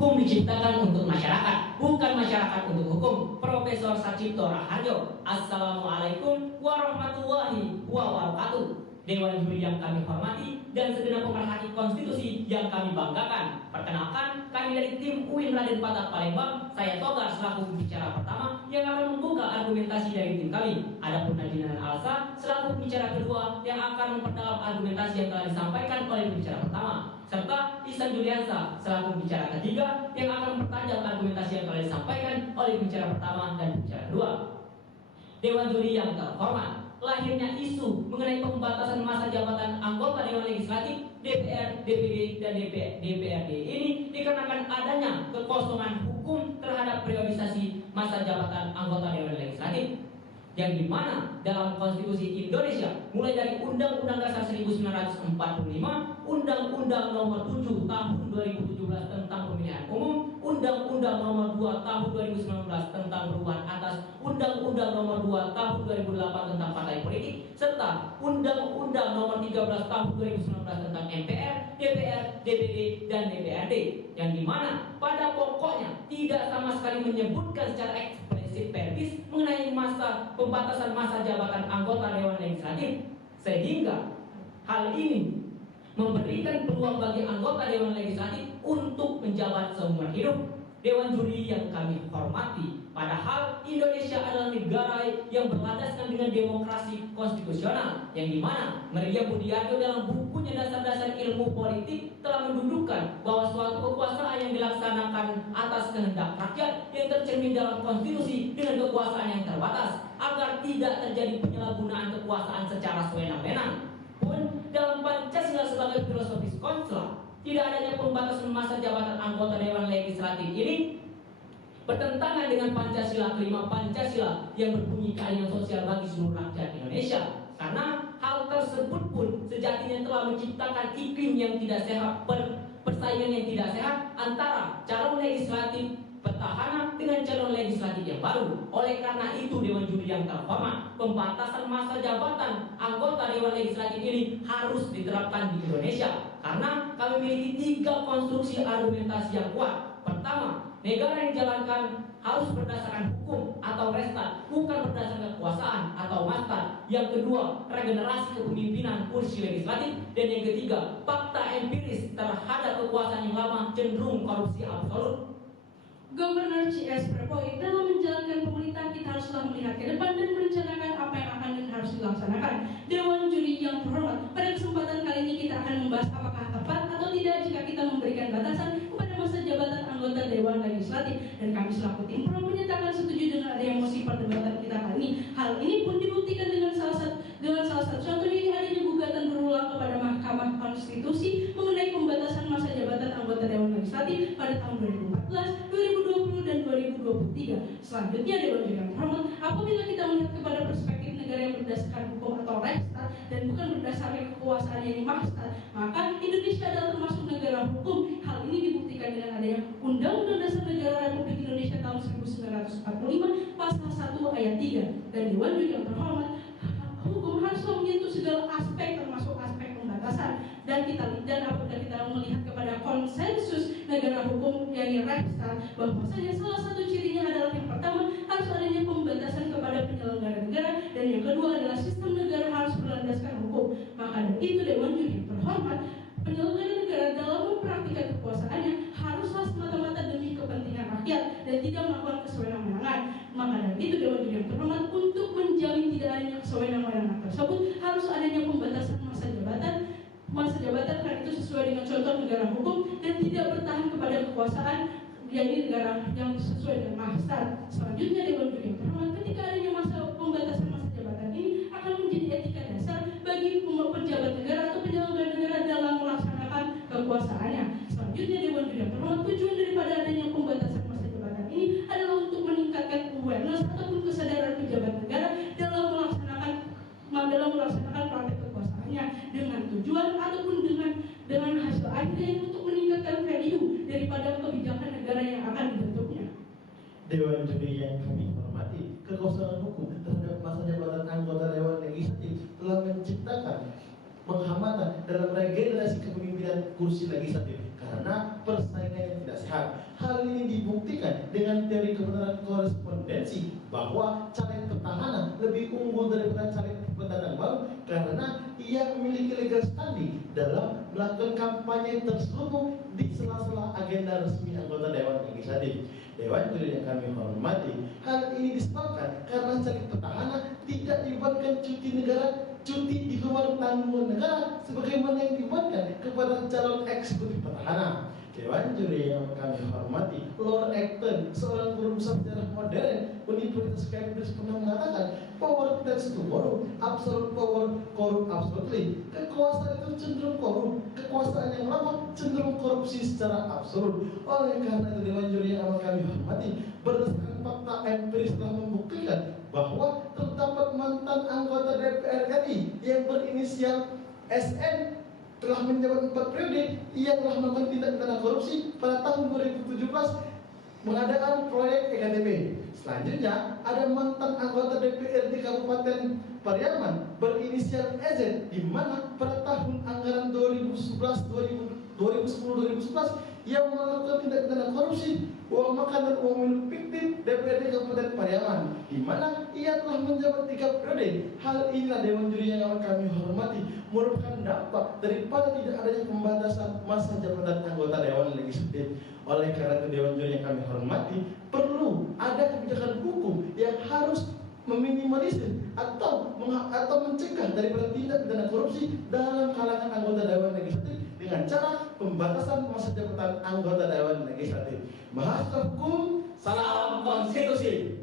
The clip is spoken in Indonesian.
Hukum diciptakan untuk masyarakat, bukan masyarakat untuk hukum. Profesor Sacipto Raharjo. Assalamualaikum warahmatullahi wabarakatuh. Dewan Juri yang kami hormati dan segenap pemerhati konstitusi yang kami banggakan. Perkenalkan, kami dari tim UIN Raden Patah Palembang. Saya Togar selaku pembicara pertama yang akan membuka argumentasi dari tim kami. Adapun Nadina dan Alsa selaku pembicara kedua yang akan memperdalam argumentasi yang telah disampaikan oleh pembicara pertama. Serta Ihsan Juliansa selaku pembicara ketiga yang akan mempertajam argumentasi yang telah disampaikan oleh pembicara pertama dan pembicara kedua. Dewan Juri yang terhormat, lahirnya isu mengenai pembatasan masa jabatan anggota Dewan Legislatif, DPR, DPD, dan DPRD ini dikarenakan adanya kekosongan hukum terhadap periodisasi masa jabatan anggota Dewan Legislatif, yang dimana dalam konstitusi Indonesia mulai dari Undang-Undang Dasar 1945, Undang-Undang Nomor 7 Tahun 2017 tentang Pemilihan Umum, Undang-Undang Nomor 2 Tahun 2019 tentang Perubahan atas Undang-Undang Nomor 2 Tahun 2008 tentang Partai Politik, serta Undang-Undang Nomor 13 Tahun 2019 tentang MPR, DPR, DPD, dan DPRD, yang dimana pada pokoknya tidak sama sekali menyebutkan secara eksplisit verbis mengenai pembatasan masa jabatan anggota Dewan Legislatif, sehingga hal ini memberikan peluang bagi anggota Dewan Legislatif untuk menjabat seumur hidup. Dewan Juri yang kami hormati, padahal Indonesia adalah negara yang berlandaskan dengan demokrasi konstitusional, yang dimana Maria Budiarto dalam bukunya Dasar-Dasar Ilmu Politik telah mendudukkan bahwa suatu kekuasaan yang dilaksanakan atas kehendak rakyat yang tercermin dalam konstitusi dengan kekuasaan yang terbatas, agar tidak terjadi penyalahgunaan kekuasaan secara sewenang-wenang. Pun dalam Pancasila sebagai filosofis konsulat, tidak adanya pembatasan masa jabatan anggota Dewan Legislatif ini bertentangan dengan Pancasila kelima, Pancasila yang berbunyi keadilan sosial bagi seluruh rakyat Indonesia. Karena hal tersebut pun sejatinya telah menciptakan iklim yang tidak sehat, persaingan yang tidak sehat antara calon legislatif petahana dengan calon legislatif yang baru. Oleh karena itu, Dewan Juri yang terhormat, pembatasan masa jabatan anggota Dewan Legislatif ini harus diterapkan di Indonesia karena kami memiliki 3 konstruksi argumentasi yang kuat. Pertama, negara yang dijalankan harus berdasarkan hukum atau restat, bukan berdasarkan kekuasaan atau mastat. Yang kedua, regenerasi kepemimpinan kursi legislatif. Dan yang ketiga, fakta empiris terhadap kekuasaan yang lama cenderung korupsi absolut. Gubernur CS berpoin, dalam menjalankan pemerintahan kita haruslah melihat ke depan dan merencanakan apa yang akan dan harus dilaksanakan. Dewan Juri yang terhormat, pada kesempatan kali ini kita akan membahas apakah tepat atau tidak jika kita memberikan batasan kepada masa jabatan anggota Dewan Legislatif. Dan kami selaku tim pro menyatakan setuju dengan adanya mosi perdebatan kita kali ini. Hal ini pun dibuktikan dengan salah satu contohnya ini adanya gugatan berulang kepada Mahkamah Konstitusi mengenai pembatasan masa jabatan anggota Dewan Legislatif pada tahun 2014, 2020 dan 2023. Selanjutnya, Dewan Juri yang terhormat, apabila kita melihat kepada perspektif negara yang berdasarkan hukum atau Rechtsstaat dan bukan berdasarkan kekuasaan yang Mahstat, maka Indonesia adalah termasuk negara hukum. Hal ini dibuktikan dengan adanya Undang-Undang Dasar Negara Republik Indonesia tahun 1945 pasal 1 ayat 3. Dan Dewan Juri yang terhormat, hukum harus menyentuh segala aspek termasuk aspek pembatasan. Dan apabila kita melihat kepada konsensus negara hukum yakni Rechtsstaat, bahwasanya salah satu cirinya adalah yang pertama harus adanya pembatasan kepada penyelenggara negara, dan yang kedua adalah sistem negara harus berlandaskan hukum. Maka dari itu, Dewan Juri yang terhormat, penyelenggara negara dalam mempraktikkan kekuasaannya haruslah semata-mata demi kepentingan rakyat dan tidak melakukan kesewenang-wenangan. Maka dari itu, Dewan Juri yang terhormat, untuk menjamin tidak adanya kesewenang-wenangan tersebut harus adanya pembatasan masa jabatan karena itu sesuai dengan contoh negara hukum dan tidak bertahan kepada kekuasaan yakni negara yang sesuai dengan Mahstat. Selanjutnya, Dewan Juri yang terhormat, ketika adanya pembatasan masa jabatan ini akan menjadi etika dasar bagi pejabat negara atau penyelenggara negara dalam melaksanakan kekuasaannya. Selanjutnya, Dewan Juri yang terhormat, tujuan daripada adanya pembatasan masa jabatan ini adalah untuk meningkatkan awareness ataupun kesadaran pejabat negara dalam melaksanakan praktek kekuasaannya dengan tujuan ataupun dengan hasil akhirnya untuk meningkatkan value daripada kebijakan negara yang akan dibentuknya. Dewan Juri yang kami hormati, kekosongan hukum terhadap masa jabatan anggota Dewan Legislatif telah menciptakan penghambatan dalam regenerasi kepemimpinan kursi legislatif karena persaingan yang tidak sehat. Hal ini dibuktikan dengan teori kebenaran korespondensi bahwa caleg petahana lebih unggul daripada caleg pendatang baru karena ia memiliki legal standing dalam melakukan kampanye terselubung di sela-sela agenda resmi anggota Dewan Legislatif. Dewan Juri yang kami hormati, hal ini disebabkan karena caleg petahana tidak dibebankan cuti di luar tanggungan negara sebagaimana yang dibebankan kepada calon eksekutif petahana. Dewan Juri yang kami hormati, Lord Acton, seorang guru besar sejarah modern Universitas Cambridge pernah mengatakan power tends to corrupt, absolute power corrupt absolutely. Kekuasaan itu cenderung korup, kekuasaan yang lama cenderung korupsi secara absolut. Oleh karena itu Dewan Juri yang kami hormati, berdasarkan fakta empiris telah membuktikan bahwa terdapat mantan anggota DPR RI yang berinisial SN telah menjabat 4 periode. Ia telah melakukan tindak pidana korupsi pada tahun 2017 pengadaan proyek EKTP. Selanjutnya ada mantan anggota DPRD Kabupaten Pariaman berinisial EZ di mana pada tahun anggaran 2010-2011 yang melakukan tindak pidana korupsi uang makan dan uang minum fiktif DPRD Kabupaten Pariaman di mana ia telah menjabat 3 periode. Hal inilah Dewan Juri yang kami hormati merupakan dampak daripada tidak adanya pembatasan masa jabatan anggota Dewan Legislatif. Oleh karena itu Dewan Juri yang kami hormati, perlu ada kebijakan hukum yang harus meminimalisir atau mencegah daripada tindak pidana korupsi dalam kalangan anggota Dewan Legislatif dengan cara pembatasan masa jabatan anggota Dewan Legislatif. Mahasiswa Hukum, Salam konstitusi.